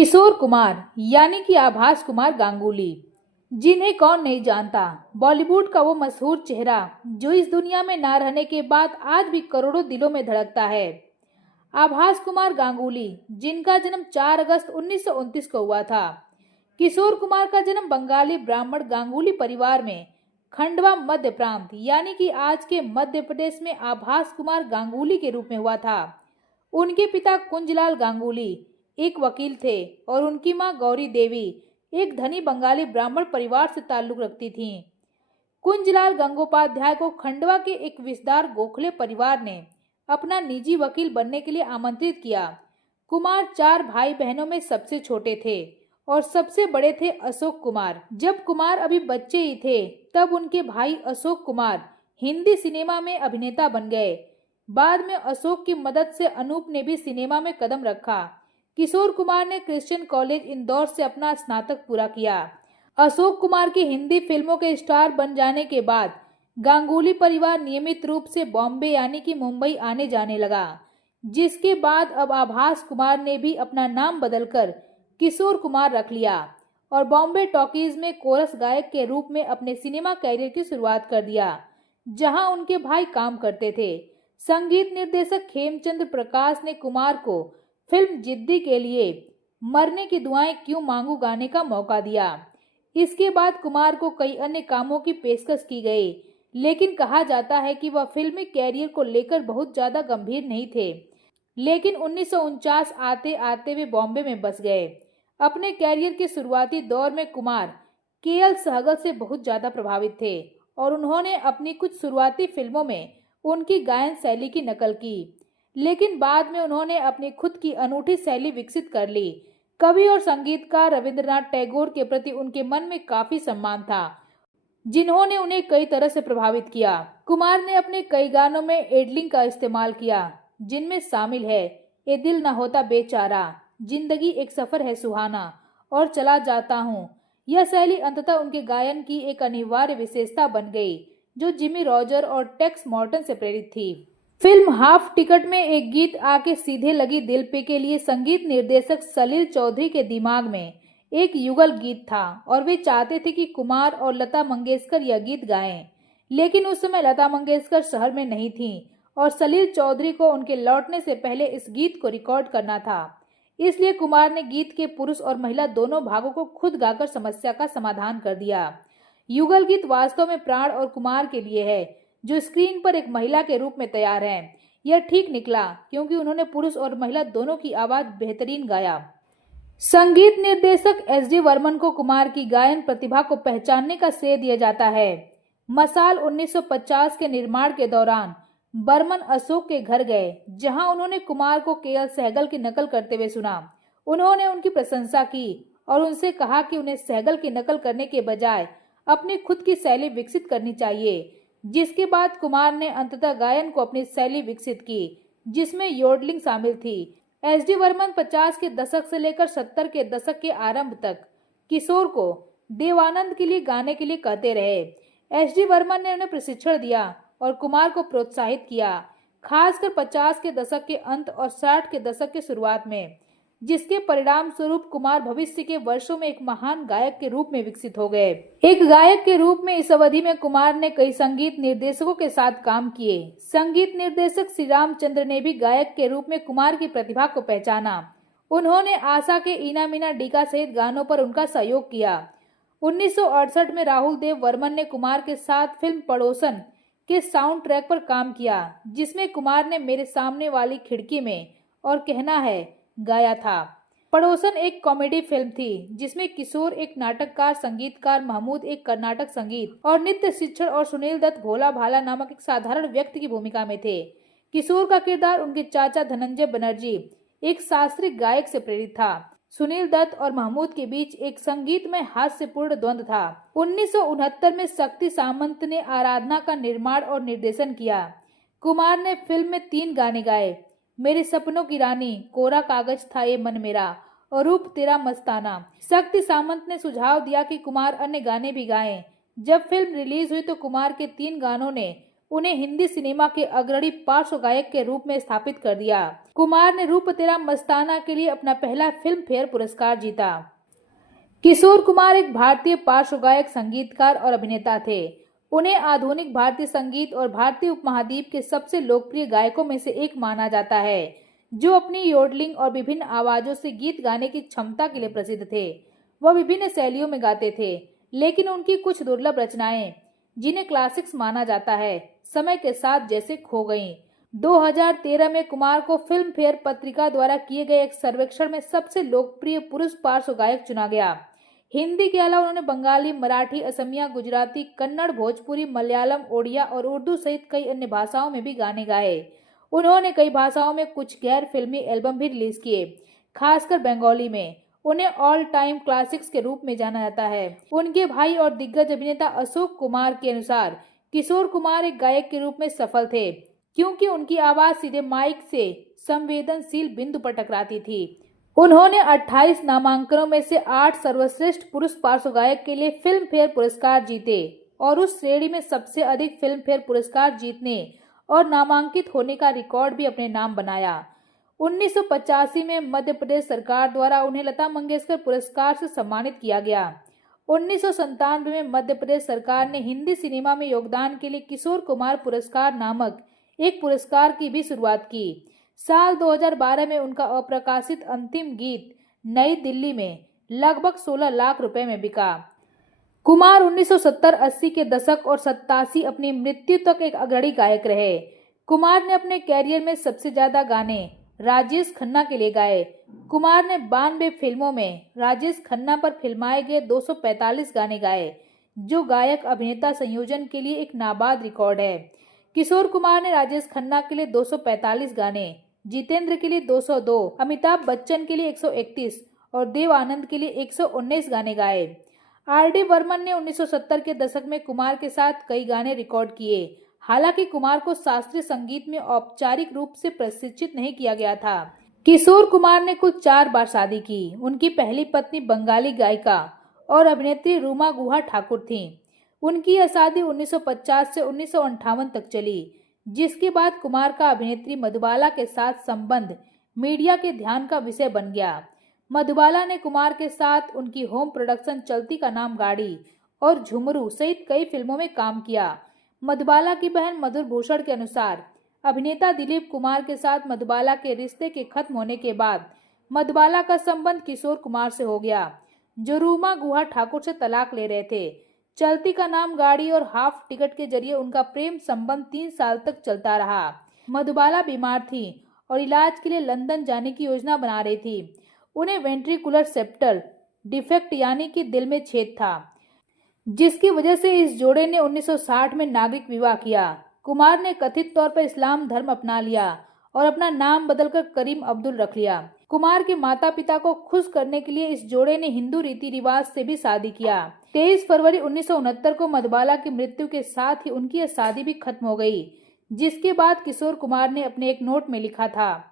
किशोर कुमार यानी कि आभास कुमार गांगुली, जिन्हें कौन नहीं जानता। बॉलीवुड का वो मशहूर चेहरा जो इस दुनिया में ना रहने के बाद आज भी करोड़ों दिलों में धड़कता है। आभास कुमार गांगुली, जिनका जन्म 4 अगस्त 1929 को हुआ था। किशोर कुमार का जन्म बंगाली ब्राह्मण गांगुली परिवार में खंडवा मध्य प्रांत यानी कि आज के मध्य प्रदेश में आभास कुमार गांगुली के रूप में हुआ था। उनके पिता कुंजलाल गांगुली एक वकील थे और उनकी मां गौरी देवी एक धनी बंगाली ब्राह्मण परिवार से ताल्लुक रखती थीं। कुंजलाल गंगोपाध्याय को खंडवा के एक विस्तार गोखले परिवार ने अपना निजी वकील बनने के लिए आमंत्रित किया। कुमार 4 भाई बहनों में सबसे छोटे थे और सबसे बड़े थे अशोक कुमार। जब कुमार अभी बच्चे ही थे तब उनके भाई अशोक कुमार हिंदी सिनेमा में अभिनेता बन गए। बाद में अशोक की मदद से अनूप ने भी सिनेमा में कदम रखा। किशोर कुमार ने क्रिश्चियन कॉलेज इंदौर से अपना स्नातक पूरा किया। अशोक कुमार की हिंदी फिल्मों के स्टार बन जाने के बाद गांगुली परिवार नियमित रूप से बॉम्बे यानी कि मुंबई आने जाने लगा, जिसके बाद अब आभास कुमार ने भी अपना नाम बदलकर किशोर कुमार रख लिया और बॉम्बे टॉकीज में कोरस गायक के रूप में अपने सिनेमा कैरियर की शुरुआत कर दिया, जहां उनके भाई काम करते थे। संगीत निर्देशक खेमचंद्र प्रकाश ने कुमार को फिल्म जिद्दी के लिए मरने की दुआएं क्यों मांगू गाने का मौका दिया। इसके बाद कुमार को कई अन्य कामों की पेशकश की गई, लेकिन कहा जाता है कि वह फिल्मी कैरियर को लेकर बहुत ज्यादा गंभीर नहीं थे। लेकिन 1949 आते आते वे बॉम्बे में बस गए। अपने कैरियर के शुरुआती दौर में कुमार केएल सहगल से बहुत ज्यादा प्रभावित थे और उन्होंने अपनी कुछ शुरुआती फिल्मों में उनकी गायन शैली की नकल की, लेकिन बाद में उन्होंने अपनी खुद की अनूठी शैली विकसित कर ली। कवि और संगीतकार रविंद्रनाथ टैगोर के प्रति उनके मन में काफी सम्मान था, जिन्होंने उन्हें कई तरह से प्रभावित किया। कुमार ने अपने कई गानों में एडलिंग का इस्तेमाल किया, जिनमें शामिल है ए दिल न होता बेचारा, जिंदगी एक सफर है सुहाना और चला जाता हूँ। यह शैली अंततः उनके गायन की एक अनिवार्य विशेषता बन गई, जो जिमी रॉजर और टेक्स मॉर्टन से प्रेरित थी। फिल्म हाफ टिकट में एक गीत आके सीधे लगी दिल पे के लिए संगीत निर्देशक सलील चौधरी के दिमाग में एक युगल गीत था और वे चाहते थे कि कुमार और लता मंगेशकर यह गीत गाएं, लेकिन उस समय लता मंगेशकर शहर में नहीं थीं और सलील चौधरी को उनके लौटने से पहले इस गीत को रिकॉर्ड करना था। इसलिए कुमार ने गीत के पुरुष और महिला दोनों भागों को खुद गाकर समस्या का समाधान कर दिया। युगल गीत वास्तव में प्राण और कुमार के लिए है, जो स्क्रीन पर एक महिला के रूप में तैयार हैं। यह ठीक निकला क्योंकि उन्होंने पुरुष और महिला दोनों की आवाज बेहतरीन गाया। संगीत निर्देशक एस डी वर्मन को कुमार की गायन प्रतिभा को पहचानने का श्रेय दिया जाता है। मसाल 1950 के निर्माण के दौरान बर्मन अशोक के घर गए, जहां उन्होंने कुमार को केएल सहगल की नकल करते हुए सुना। उन्होंने उनकी प्रशंसा की और उनसे कहा कि उन्हें सहगल की नकल करने के बजाय अपनी खुद की शैली विकसित करनी चाहिए, जिसके बाद कुमार ने अंततः गायन को अपनी शैली विकसित की, जिसमें योडलिंग शामिल थी। एस डी वर्मन 50 के दशक से लेकर 70 के दशक के आरंभ तक किशोर को देवानंद के लिए गाने के लिए कहते रहे। एस डी वर्मन ने उन्हें प्रशिक्षण दिया और कुमार को प्रोत्साहित किया, खासकर 50 के दशक के अंत और 60 के दशक के शुरुआत में, जिसके परिणाम स्वरूप कुमार भविष्य के वर्षों में एक महान गायक के रूप में विकसित हो गए। एक गायक के रूप में इस अवधि में कुमार ने कई संगीत निर्देशकों के साथ काम किए। संगीत निर्देशक श्री रामचंद्र ने भी गायक के रूप में कुमार की प्रतिभा को पहचाना। उन्होंने आशा के इना मीना डीका सहित गानों पर उनका सहयोग किया। 1968 में राहुल देव वर्मन ने कुमार के साथ फिल्म पड़ोसन के साउंड ट्रैक पर काम किया, जिसमें कुमार ने मेरे सामने वाली खिड़की में और कहना है गाया था। पड़ोसन एक कॉमेडी फिल्म थी, जिसमें किशोर एक नाटककार, संगीतकार, महमूद एक कर्नाटक संगीत और नृत्य शिक्षण और सुनील दत्त भोला भाला नामक एक साधारण व्यक्ति की भूमिका में थे। किशोर का किरदार उनके चाचा धनंजय बनर्जी एक शास्त्रीय गायक से प्रेरित था। सुनील दत्त और महमूद के बीच एक संगीत में हास्यपूर्ण द्वंद्व था। 1969 में शक्ति सामंत ने आराधना का निर्माण और निर्देशन किया। कुमार ने फिल्म में 3 गाने गाए, मेरे सपनों की रानी, कोरा कागज था ये मन मेरा और रूप तेरा मस्ताना। शक्ति सामंत ने सुझाव दिया कि कुमार अन्य गाने भी गाएं। जब फिल्म रिलीज हुई तो कुमार के 3 गानों ने उन्हें हिंदी सिनेमा के अग्रणी पार्श्व गायक के रूप में स्थापित कर दिया। कुमार ने रूप तेरा मस्ताना के लिए अपना पहला फिल्म फेयर पुरस्कार जीता। किशोर कुमार एक भारतीय पार्श्व गायक, संगीतकार और अभिनेता थे। उन्हें आधुनिक भारतीय संगीत और भारतीय उपमहाद्वीप के सबसे लोकप्रिय गायकों में से एक माना जाता है, जो अपनी योडलिंग और विभिन्न आवाजों से गीत गाने की क्षमता के लिए प्रसिद्ध थे। वह विभिन्न शैलियों में गाते थे, लेकिन उनकी कुछ दुर्लभ रचनाएं, जिन्हें क्लासिक्स माना जाता है, समय के साथ जैसे खो गईं। 2013 में कुमार को फिल्म फेयर पत्रिका द्वारा किए गए एक सर्वेक्षण में सबसे लोकप्रिय पुरुष पार्श्व गायक चुना गया। हिंदी के अलावा उन्होंने बंगाली, मराठी, असमिया, गुजराती, कन्नड़, भोजपुरी, मलयालम, ओडिया और उर्दू सहित कई अन्य भाषाओं में भी गाने गाए। उन्होंने कई भाषाओं में कुछ गैर फिल्मी एल्बम भी रिलीज किए, खासकर बंगाली में। उन्हें ऑल टाइम क्लासिक्स के रूप में जाना जाता है। उनके भाई और दिग्गज अभिनेता अशोक कुमार के अनुसार किशोर कुमार एक गायक के रूप में सफल थे, क्योंकि उनकी आवाज सीधे माइक से संवेदनशील बिंदु पर टकराती थी। उन्होंने 28 नामांकनों में से 8 सर्वश्रेष्ठ पुरुष पार्श्व गायक के लिए फिल्म फेयर पुरस्कार जीते और उस श्रेणी में सबसे अधिक फिल्म फेयर पुरस्कार जीतने और नामांकित होने का रिकॉर्ड भी अपने नाम बनाया। 1985 में मध्य प्रदेश सरकार द्वारा उन्हें लता मंगेशकर पुरस्कार से सम्मानित किया गया। 1997 में मध्य प्रदेश सरकार ने हिंदी सिनेमा में योगदान के लिए किशोर कुमार पुरस्कार नामक एक पुरस्कार की भी शुरुआत की। साल 2012 में उनका अप्रकाशित अंतिम गीत नई दिल्ली में लगभग 16 लाख रुपए में बिका। कुमार 1970-80 के दशक और 87 अपनी मृत्यु तक एक अग्रणी गायक रहे। कुमार ने अपने कैरियर में सबसे ज्यादा गाने राजेश खन्ना के लिए गाए। कुमार ने 92 फिल्मों में राजेश खन्ना पर फिल्माए गए 245 गाने गाए, जो गायक अभिनेता संयोजन के लिए एक नाबाद रिकॉर्ड है। किशोर कुमार ने राजेश खन्ना के लिए 245 गाने, जितेंद्र के लिए 202, अमिताभ बच्चन के लिए 131 और देव आनंद के लिए 119 गाने गाए। आर.डी. बर्मन ने 1970 के दशक में कुमार के साथ कई गाने रिकॉर्ड किए। हालांकि कुमार को शास्त्रीय संगीत में औपचारिक रूप से प्रशिक्षित नहीं किया गया था। किशोर कुमार ने कुल 4 बार शादी की। उनकी पहली पत्नी बंगाली गायिका और अभिनेत्री रूमा गुहा ठाकुर थीं। उनकी यह शादी 1950 से 1958 तक चली, जिसके बाद कुमार का अभिनेत्री मधुबाला के साथ संबंध मीडिया के ध्यान का विषय बन गया। मधुबाला ने कुमार के साथ उनकी होम प्रोडक्शन चलती का नाम गाड़ी और झुमरू सहित कई फिल्मों में काम किया। मधुबाला की बहन मधुर भूषण के अनुसार अभिनेता दिलीप कुमार के साथ मधुबाला के रिश्ते के खत्म होने के बाद मधुबाला का संबंध किशोर कुमार से हो गया, जो रूमा गुहा ठाकुर से तलाक ले रहे थे। चलती का नाम गाड़ी और हाफ टिकट के जरिए उनका प्रेम संबंध 3 साल तक चलता रहा। मधुबाला बीमार थी और इलाज के लिए लंदन जाने की योजना बना रही थी। उन्हें वेंट्रिकुलर सेप्टल डिफेक्ट यानी कि दिल में छेद था, जिसकी वजह से इस जोड़े ने 1960 में नागरिक विवाह किया। कुमार ने कथित तौर पर इस्लाम धर्म अपना लिया और अपना नाम बदलकर करीम अब्दुल रख लिया। कुमार के माता पिता को खुश करने के लिए इस जोड़े ने हिंदू रीति रिवाज से भी शादी किया। 23 फरवरी 1969 को मधुबाला की मृत्यु के साथ ही उनकी यह शादी भी खत्म हो गई, जिसके बाद किशोर कुमार ने अपने एक नोट में लिखा था,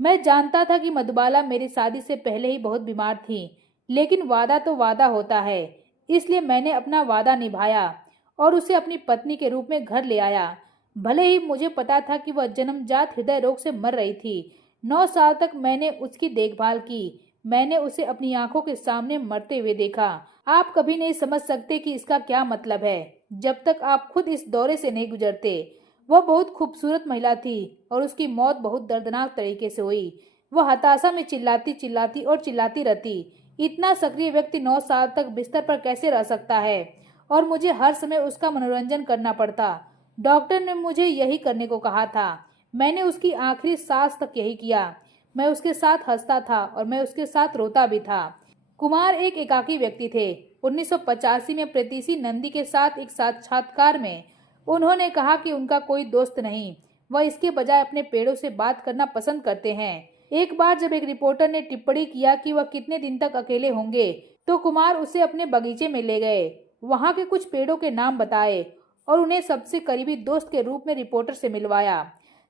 मैं जानता था कि मधुबाला मेरी शादी से पहले ही बहुत बीमार थी, लेकिन वादा तो वादा होता है, इसलिए मैंने अपना वादा निभाया और उसे अपनी पत्नी के रूप में घर ले आया। भले ही मुझे पता था कि वह जन्मजात हृदय रोग से मर रही थी। 9 साल तक मैंने उसकी देखभाल की। मैंने उसे अपनी आंखों के सामने मरते हुए देखा। आप कभी नहीं समझ सकते कि इसका क्या मतलब है, जब तक आप खुद इस दौरे से नहीं गुजरते। वह बहुत खूबसूरत महिला थी और उसकी मौत बहुत दर्दनाक तरीके से हुई। वह हताशा में चिल्लाती चिल्लाती और चिल्लाती रहती। इतना सक्रिय व्यक्ति 9 साल तक बिस्तर पर कैसे रह सकता है, और मुझे हर समय उसका मनोरंजन करना पड़ता। डॉक्टर ने मुझे यही करने को कहा था। मैंने उसकी आखिरी सांस तक यही किया। मैं उसके साथ हंसता था और मैं उसके साथ रोता भी था। कुमार एक एकाकी व्यक्ति थे। 1985 में प्रीतिशी नंदी के साथ एक साक्षात्कार में उन्होंने कहा कि उनका कोई दोस्त नहीं, वह इसके बजाय अपने पेड़ों से बात करना पसंद करते हैं। एक बार जब एक रिपोर्टर ने टिप्पणी किया कि वह कितने दिन तक अकेले होंगे, तो कुमार उसे अपने बगीचे में ले गए, वहां के कुछ पेड़ों के नाम बताए और उन्हें सबसे करीबी दोस्त के रूप में रिपोर्टर से मिलवाया।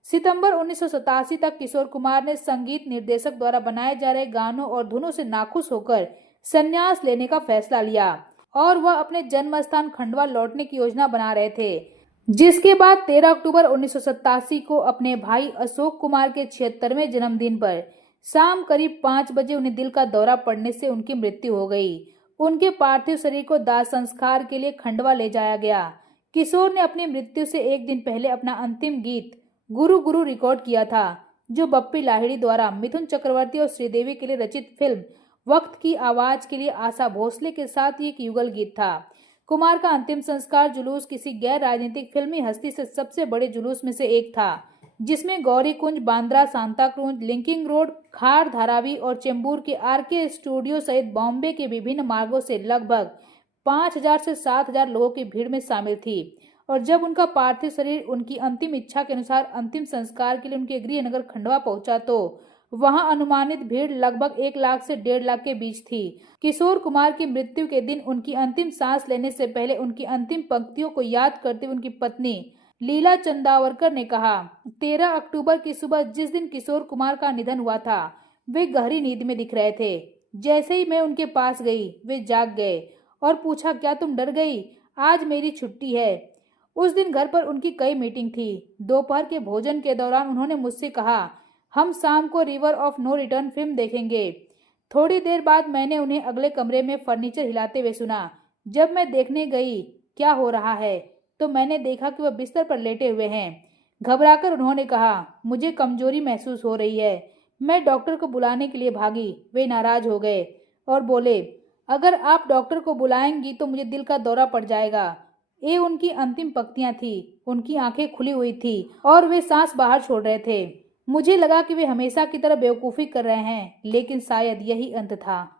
सितंबर 1987 तक किशोर कुमार ने संगीत निर्देशक द्वारा बनाए जा रहे गानों और धुनों से नाखुश होकर संन्यास लेने का फैसला लिया और वह अपने जन्म स्थान खंडवा लौटने की योजना बना रहे थे। जिसके बाद 13 अक्टूबर 1987 को अपने भाई अशोक कुमार के 76वें जन्मदिन पर शाम करीब 5 बजे उन्हें दिल का दौरा पड़ने से उनकी मृत्यु हो गई। उनके पार्थिव शरीर को दाह संस्कार के लिए खंडवा ले जाया गया। किशोर ने अपनी मृत्यु से एक दिन पहले अपना अंतिम गीत गुरु गुरु रिकॉर्ड किया था, जो बप्पी लाहिड़ी द्वारा मिथुन चक्रवर्ती और श्रीदेवी के लिए रचित फिल्म वक्त की आवाज के लिए आशा भोसले के साथ एक युगल गीत था। कुमार का अंतिम संस्कार जुलूस किसी गैर राजनीतिक फिल्मी हस्ती से सबसे बड़े जुलूस में से एक था, जिसमें Gauri Kunj, Bandra, Santacruz, linking road, Khar, Dharavi और चेंबूर के आरके स्टूडियो सहित बॉम्बे के विभिन्न मार्गों से लगभग 5,000 से 7,000 लोगों की भीड़ में शामिल थी। और जब उनका पार्थिव शरीर उनकी अंतिम इच्छा के अनुसार अंतिम संस्कार के लिए उनके गृह नगर खंडवा पहुंचा तो वहां अनुमानित भीड़ लगभग 1 लाख से 1.5 लाख के बीच थी। किशोर कुमार की मृत्यु के दिन उनकी अंतिम सांस लेने से पहले उनकी अंतिम पंक्तियों को याद करते हुए उनकी पत्नी लीला चंदावरकर ने कहा, 13 अक्टूबर की सुबह जिस दिन किशोर कुमार का निधन हुआ था, वे गहरी नींद में दिख रहे थे। जैसे ही मैं उनके पास गई, वे जाग गए और पूछा, क्या तुम डर गई? आज मेरी छुट्टी है। उस दिन घर पर उनकी कई मीटिंग थी। दोपहर के भोजन के दौरान उन्होंने मुझसे कहा, हम शाम को River of No Return film देखेंगे। थोड़ी देर बाद मैंने उन्हें अगले कमरे में फर्नीचर हिलाते हुए सुना। जब मैं देखने गई क्या हो रहा है, तो मैंने देखा कि वह बिस्तर पर लेटे हुए हैं। घबराकर उन्होंने कहा, मुझे कमजोरी महसूस हो रही है। मैं डॉक्टर को बुलाने के लिए भागी। वे नाराज हो गए और बोले, अगर आप डॉक्टर को बुलाएंगी तो मुझे दिल का दौरा पड़ जाएगा। ये उनकी अंतिम पंक्तियां थी। उनकी आंखें खुली हुई थी और वे सांस बाहर छोड़ रहे थे। मुझे लगा कि वे हमेशा की तरह बेवकूफ़ी कर रहे हैं, लेकिन शायद यही अंत था।